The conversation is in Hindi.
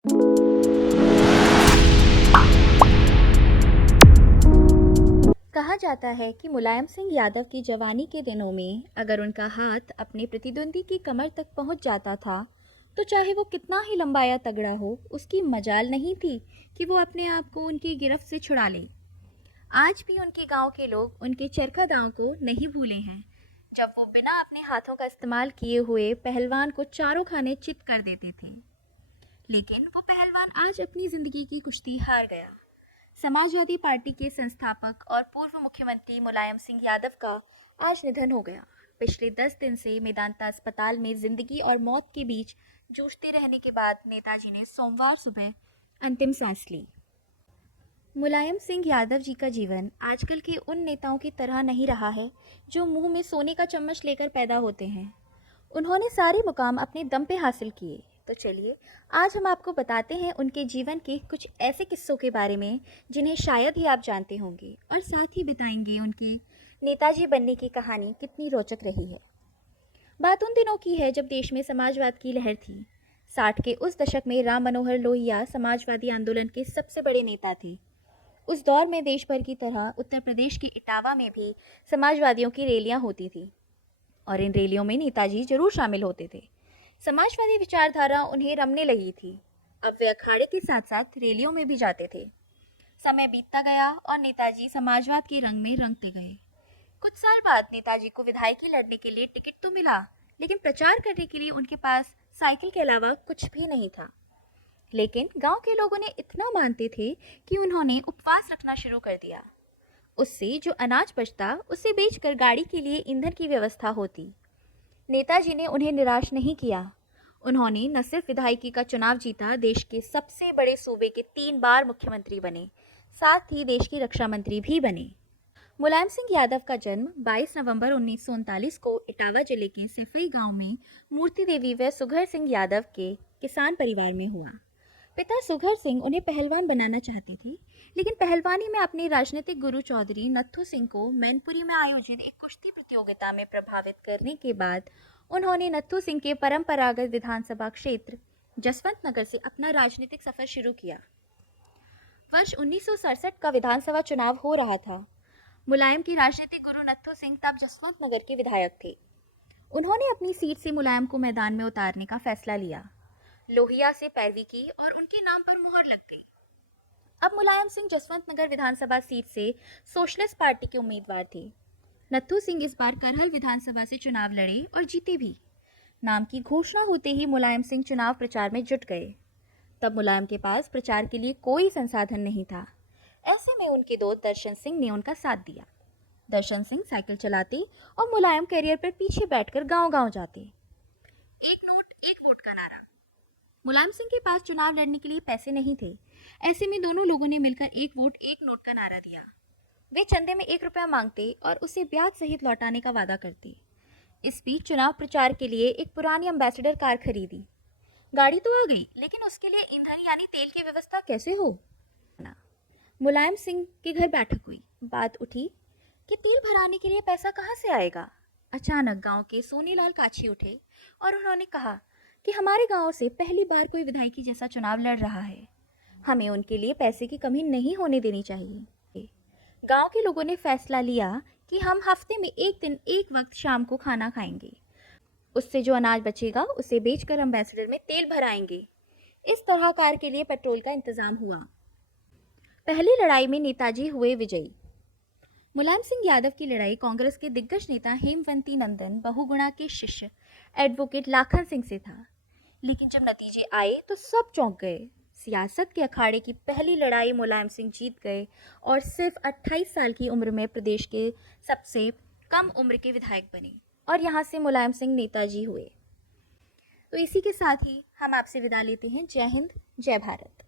कहा जाता है कि मुलायम सिंह यादव की जवानी के दिनों में अगर उनका हाथ अपने प्रतिद्वंदी की कमर तक पहुंच जाता था तो चाहे वो कितना ही लंबा या तगड़ा हो, उसकी मजाल नहीं थी कि वो अपने आप को उनकी गिरफ्त से छुड़ा ले। आज भी उनके गांव के लोग उनके चरखा दांव को नहीं भूले हैं, जब वो बिना अपने हाथों का इस्तेमाल किए हुए पहलवान को चारों खाने चित कर देते थे। लेकिन वो पहलवान आज अपनी जिंदगी की कुश्ती हार गया। समाजवादी पार्टी के संस्थापक और पूर्व मुख्यमंत्री मुलायम सिंह यादव का आज निधन हो गया। पिछले 10 दिन से मेदांता अस्पताल में जिंदगी और मौत के बीच जूझते रहने के बाद नेताजी ने सोमवार सुबह अंतिम सांस ली। मुलायम सिंह यादव जी का जीवन आजकल के उन नेताओं की तरह नहीं रहा है जो मुंह में सोने का चम्मच लेकर पैदा होते हैं। उन्होंने सारे मुकाम अपने दम पे हासिल किए। तो चलिए आज हम आपको बताते हैं उनके जीवन के कुछ ऐसे किस्सों के बारे में जिन्हें शायद ही आप जानते होंगे, और साथ ही बताएंगे उनके नेताजी बनने की कहानी कितनी रोचक रही है। बात उन दिनों की है जब देश में समाजवाद की लहर थी। 60 के उस दशक में राम मनोहर लोहिया समाजवादी आंदोलन के सबसे बड़े नेता थे। उस दौर में देश भर की तरह उत्तर प्रदेश के इटावा में भी समाजवादियों की रैलियां होती थी और इन रैलियों में नेताजी जरूर शामिल होते थे। समाजवादी विचारधारा उन्हें रमने लगी थी। अब वे अखाड़े के साथ साथ रैलियों में भी जाते थे। समय बीतता गया और नेताजी समाजवाद के रंग में रंगते गए। कुछ साल बाद नेताजी को विधायकी लड़ने के लिए टिकट तो मिला, लेकिन प्रचार करने के लिए उनके पास साइकिल के अलावा कुछ भी नहीं था। लेकिन गांव के लोग उन्हें इतना मानते थे कि उन्होंने उपवास रखना शुरू कर दिया। उससे जो अनाज बचता उसे बेचकर गाड़ी के लिए ईंधन की व्यवस्था होती। नेताजी ने उन्हें निराश नहीं किया। उन्होंने न सिर्फ विधायकी का चुनाव जीता, देश के सबसे बड़े सूबे के 3 बार मुख्यमंत्री बने, साथ ही देश की रक्षा मंत्री भी बने। मुलायम सिंह यादव का जन्म 22 नवंबर 1939 को इटावा जिले के सिफई गांव में मूर्ति देवी व सुघर सिंह यादव के किसान परिवार में हुआ। पिता सुघर सिंह उन्हें पहलवान बनाना चाहते थे, लेकिन पहलवानी में अपने राजनीतिक गुरु चौधरी नत्थू सिंह को मैनपुरी में आयोजित एक कुश्ती प्रतियोगिता में प्रभावित करने के बाद उन्होंने नत्थू सिंह के परंपरागत विधानसभा क्षेत्र जसवंत नगर से अपना राजनीतिक सफर शुरू किया। वर्ष 1967 का विधानसभा चुनाव हो रहा था। मुलायम के राजनीतिक गुरु नत्थू सिंह तब जसवंत नगर के विधायक थे। उन्होंने अपनी सीट से मुलायम को मैदान में उतारने का फैसला लिया। लोहिया से पैरवी की और उनके नाम पर मुहर लग गई। अब मुलायम सिंह जसवंत नगर विधानसभा सीट से सोशलिस्ट पार्टी के उम्मीदवार थे। नत्थू सिंह इस बार करहल विधानसभा से चुनाव लड़े और जीते भी। नाम की घोषणा होते ही मुलायम सिंह चुनाव प्रचार में जुट गए। तब मुलायम के पास प्रचार के लिए कोई संसाधन नहीं था। ऐसे में उनके दोस्त दर्शन सिंह ने उनका साथ दिया। दर्शन सिंह साइकिल चलाते और मुलायम कैरियर पर पीछे बैठकर गांव-गांव जाते। एक नोट एक वोट का नारा। मुलायम सिंह के पास चुनाव लड़ने के लिए पैसे नहीं थे। ऐसे में दोनों लोगों ने मिलकर एक वोट एक नोट का नारा दिया। वे चंदे में 1 रुपया मांगते और उसे ब्याज सहित लौटाने का वादा करते। इस बीच चुनाव प्रचार के लिए एक पुरानी एम्बेसडर कार खरीदी। गाड़ी तो आ गई, लेकिन उसके लिए ईंधन यानी तेल की व्यवस्था कैसे हो? मुलायम सिंह के घर बैठक हुई। बात उठी कि तेल भराने के लिए पैसा कहाँ से आएगा। अचानक गांव के सोनीलाल काछी उठे और उन्होंने कहा कि हमारे गांव से पहली बार कोई विधायकी जैसा चुनाव लड़ रहा है, हमें उनके लिए पैसे की कमी नहीं होने देनी चाहिए। गांव के लोगों ने फैसला लिया कि हम हफ्ते में एक दिन एक वक्त शाम को खाना खाएंगे। उससे जो अनाज बचेगा उसे बेचकर एम्बेसडर में तेल भराएंगे। इस तरह कार के लिए पेट्रोल का इंतजाम हुआ। पहली लड़ाई में नेताजी हुए विजयी। मुलायम सिंह यादव की लड़ाई कांग्रेस के दिग्गज नेता हेमवंती नंदन बहुगुणा के शिष्य एडवोकेट लाखन सिंह से था। लेकिन जब नतीजे आए तो सब चौंक गए। सियासत के अखाड़े की पहली लड़ाई मुलायम सिंह जीत गए और सिर्फ 28 साल की उम्र में प्रदेश के सबसे कम उम्र के विधायक बने और यहाँ से मुलायम सिंह नेताजी हुए। तो इसी के साथ ही हम आपसे विदा लेते हैं। जय हिंद, जय भारत।